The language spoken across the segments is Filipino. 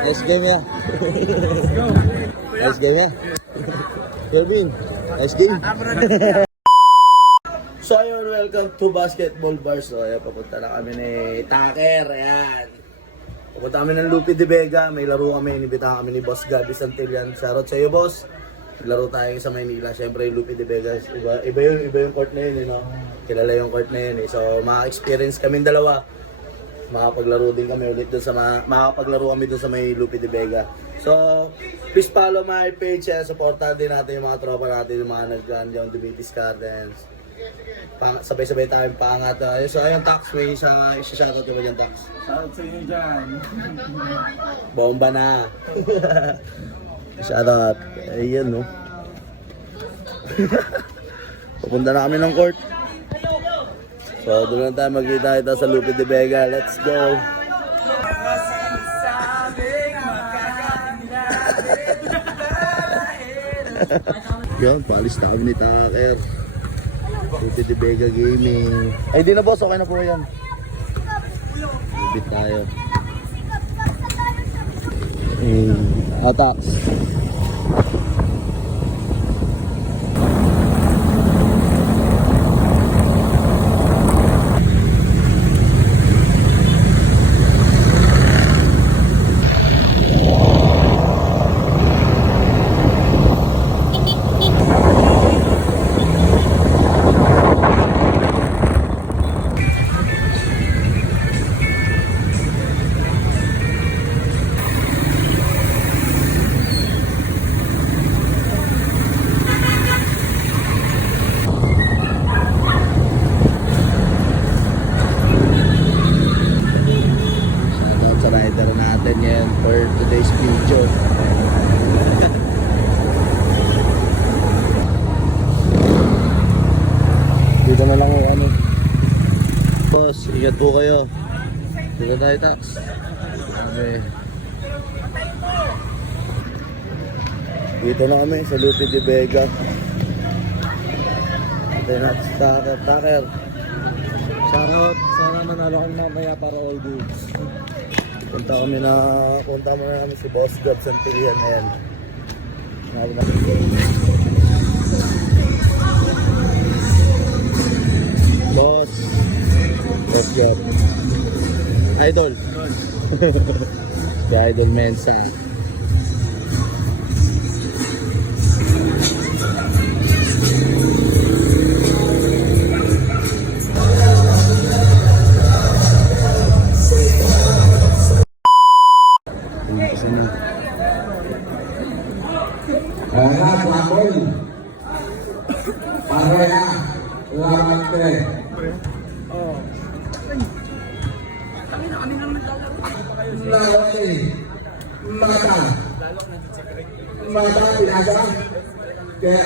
Nice game ya. nice game ya. Kelvin, nice game. so ayun, welcome to Basketball Bars. So ayan, papunta na kami ni Taker. Ayan. Papunta kami ng Lupi de Vega. May laro kami. Inibitahan kami ni Boss Gabi Santillan. Shoutout sa iyo, boss. Naglaro tayo sa Maynila. Siyempre, Lupi de Vega. Iba, iba, yung, iba yung court na yun, you know? Kilala yung court na yun. Eh. So, maka-experience kami dalawa. Makapaglaro din kami ulit doon sa mga, makapaglaro kami doon sa may Lupi de Vega. So, please follow my page. Eh. Supportan din natin yung mga tropa natin, yung mga nag-gun dyan, Diabetes Gardens. Pang, sabay-sabay tayong pangat. Uh, so, ayun, Tax, may isa, isa shoutout ko ba dyan, Tax? Shoutout sa inyo dyan. Bomba na. Shoutout. Ayan, no. Pupunta na kami ng court. So, doon lang tayo magkita ito sa Lupit de Vega. Let's go. Yun, paalis na kami ni Taker. Lupit de Vega Gaming. Ay, di na boss. Okay na po yan. Lupit tayo. Mm, attacks. Today's video. Dito na lang ano. Boss, ingat po kayo. Dito tayo tax. Okay. Dito na kami sa Lupi de Vega. Ito na si Taker. Taker. Shoutout. Sana manalo kami mamaya para all goods. Punta kami na, punta mo na kami si Boss God Santillan and Sabi na Boss. Boss God Idol. Si Idol Mensa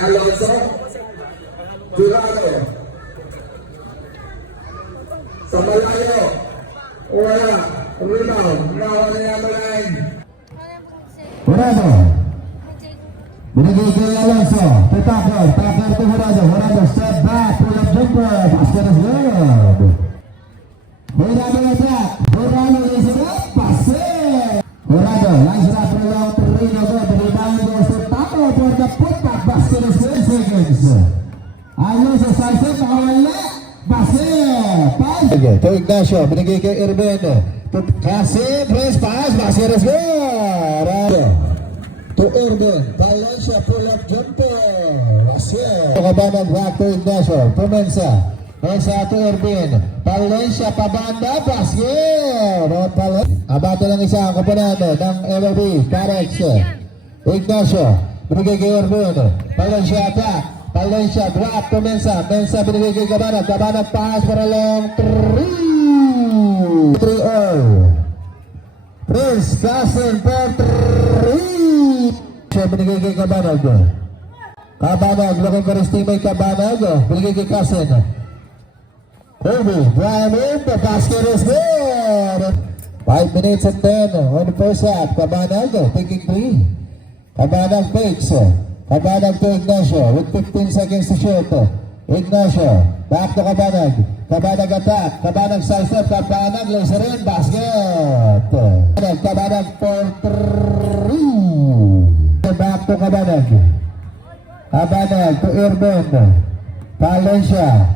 Alonso. Jurado. Sa malayo. Wala. Rebound. Nawala na malang. Jurado. Binigay kay Alonso. To Tucker. Tucker to Jurado. Jurado step back. Pull up jumper. Basket is good. Jurado attack. Jurado is it up. Pase. Jurado. Nice run for Alonso Salsa. Nakawala. Basket. Pass. To Ignacio. Binigay kay Irben. To Kasi. Press pass. Basket is good. Jurado to Urban. Valencia pull up jumper. Raciel. Kabanag back to Ignacio. To Mensa. Mensa to Urban. Valencia pabanda. Basket. Not Valencia. Abato ng isa ang komponente ng MLB. Carex. Ignacio. Binigay kay Urban. Valencia attack. Valencia drop to Mensa. Mensa binigay kay Kabanag. Kabanag pass para long 3. 3-0. Prince Kasim for three. Siya binigay kay Kabanag. Kabanag, looking for his teammate Kabanag. Binigay kay Kasim. Kobe, driving, the basket is good. 5 minutes and 10 on the first half. Kabanag, taking three. Kabanag fakes. Kabanag to Ignacio with 15 seconds to shoot. Ignacio. Back to Kabanag. Kabanag attack. Kabanag side step. Kabanag laser in. Basket. Kabanag. Kabanag for three. Back to Kabanag. Kabanag to Irvin. Valencia.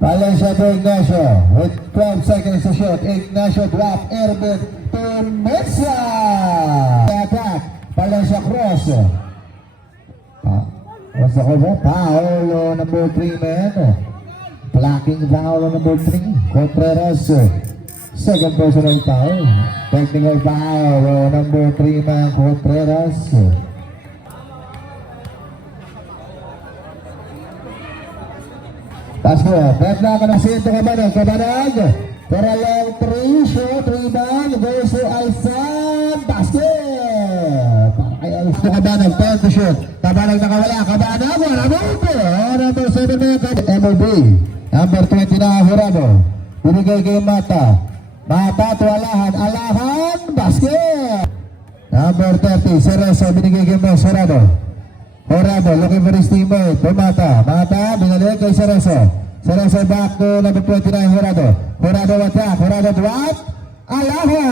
Valencia to Ignacio. With 12 seconds to shoot. Ignacio drop. Irvin to Mesa. Attack. Valencia cross. The call? Foul on number 3 man. Blocking foul on number 3. Contreras. Second personal foul. Technical foul on number 3 man. Contreras. Pasko, bet na ka ng sento kabanag, kabanag. For a long three, shoot, rebound, to Alsan, basket. Kabanag, time to shoot. Kabanag nakawala, kabanag, wala mo ito. Oh, number 7 na yung kabanag. MLB, number 20 na Hurado. Binigay kay Mata. Mata to Alahan, Alahan, basket. Number 30, Cerezo, binigay kay Mes Hurado. Horado, looking for his teammate. To Mata. Binalik kay Cerezo. Cerezo back to number 29, Horado. Horado attack. Horado drop. Alaha.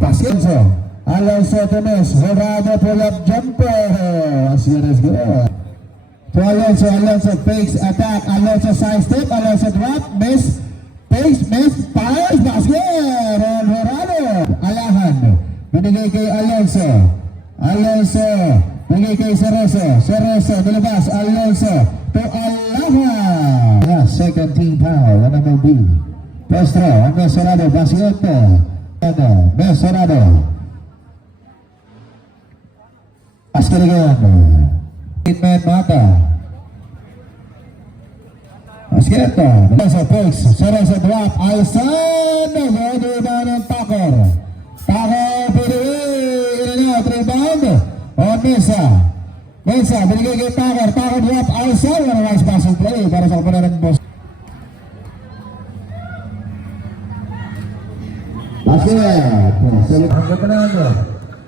Pasquenzo. Alonso Tomes. Horado pull up jumper. As good as good. To Alonso, Alonso fakes attack. Alonso side step. Alonso drop. Miss. Fakes, miss. Fires. Basket. On Horado. Alahan. Binigay kay Alonso. Alonso. Binigay kay Cerezo. Cerezo. Nilabas. Alonso. To Alahan. Yeah, second team foul. Ano may B? Pestro. Ang Mesorado. Basket. Ano? Mesorado. Basket again. Eight man mata. Basket. Cerezo fakes. Cerezo drop. Alsan. Ready na ng Tucker. Tucker. Pinili. In and out. Rebound. On Mesa. Mesa. Binigay kay Tucker. Tucker drop. Alsan. One nice passing play para sa kapanan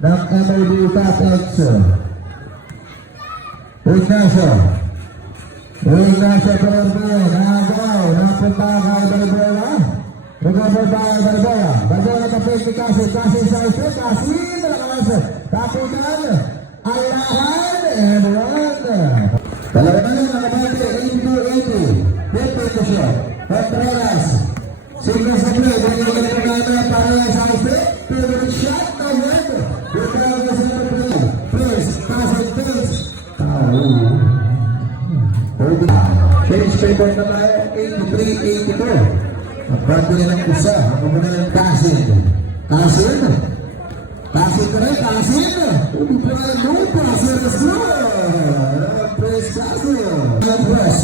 ng MLB Top X. Ignacio. Ignacio Perez, nagaw, napunta kay Balboa. Recover by Balboa. Balboa tapos ni Kasi, Kasi sa ito, Kasi malakas. Tapunan, Alahan, and one. Dalawa na lang mga kabante, 82-80. Pepe ko siya. Contreras. Single sa play, binigyan ng gana para sa ito. Finish paper na tayo, 83-82. Ang bago nila ng kusa, ang bago nila ng kasin. Kasin? Kasin ka rin, pa rin mo, kasin is good! Press kasin! Alam press.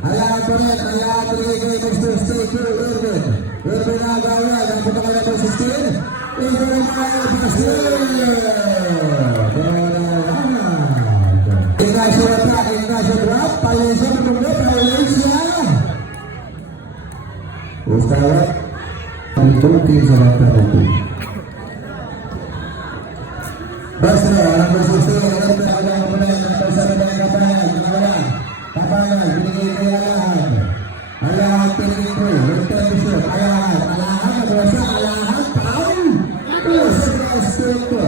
Alam pa rin, alam pa rin kay Mr. Cool Irvin. Irvin na gawin, ang punta ka na po 16. Irvin na gawin, pinigay ko, yung tempo shoot, Alahan, Alahan, nagwasa, Alahan, foul! Pusa, basket ko.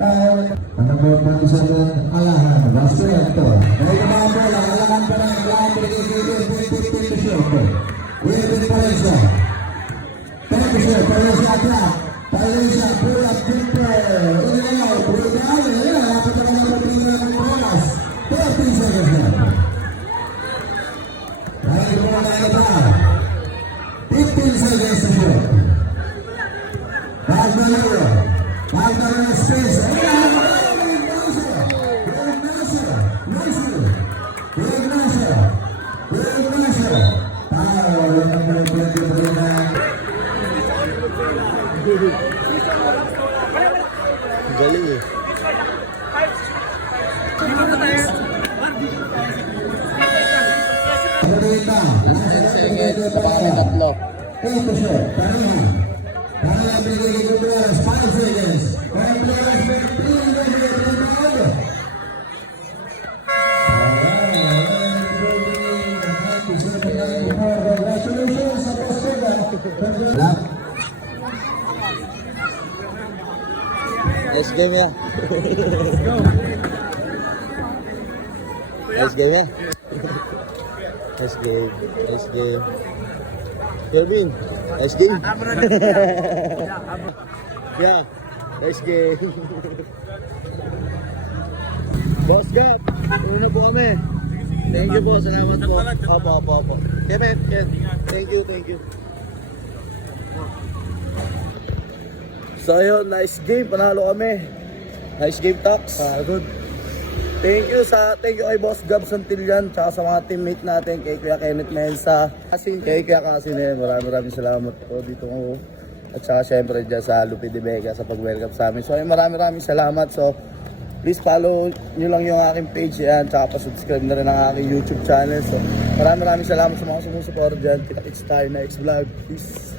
Foul. Ano mo ba isa doon? Alahan, basket ko. May kumang bola, Alahan pa rin, Alahan, binigay kay Irvin, tempo shoot. Irvin pa rin siya. Palencia attack. Palencia, pull up, jumper. In and out, way down, yeah, lapit na naman ang tingin ng. 30 seconds na. Dahil na. 15 seconds to shoot. Magdalero. Magdalero Ayan game ya. Let's game ya. Nice game. Nice game. Kelvin, nice game. yeah, nice game. Boss God, ulo na po kami. Thank you po, salamat po. Opo, opo, opo. Kevin, thank you, thank you. So ayun, nice game, panalo kami. Nice game, Tox. Ah, good. Thank you sa thank you kay Boss Gab Santillan tsaka sa mga teammate natin kay Kuya Kenneth Mensa. Kasi kay Kuya Kasin eh maraming maraming salamat po dito ko at saka syempre dyan sa Lupi de Vega sa pag-welcome sa amin. So ayun, maraming maraming salamat. So please follow nyo lang yung aking page yan tsaka pa-subscribe na rin ang aking YouTube channel. So maraming maraming salamat sa mga sumusuporta dyan. Kita-kits tayo next vlog. Peace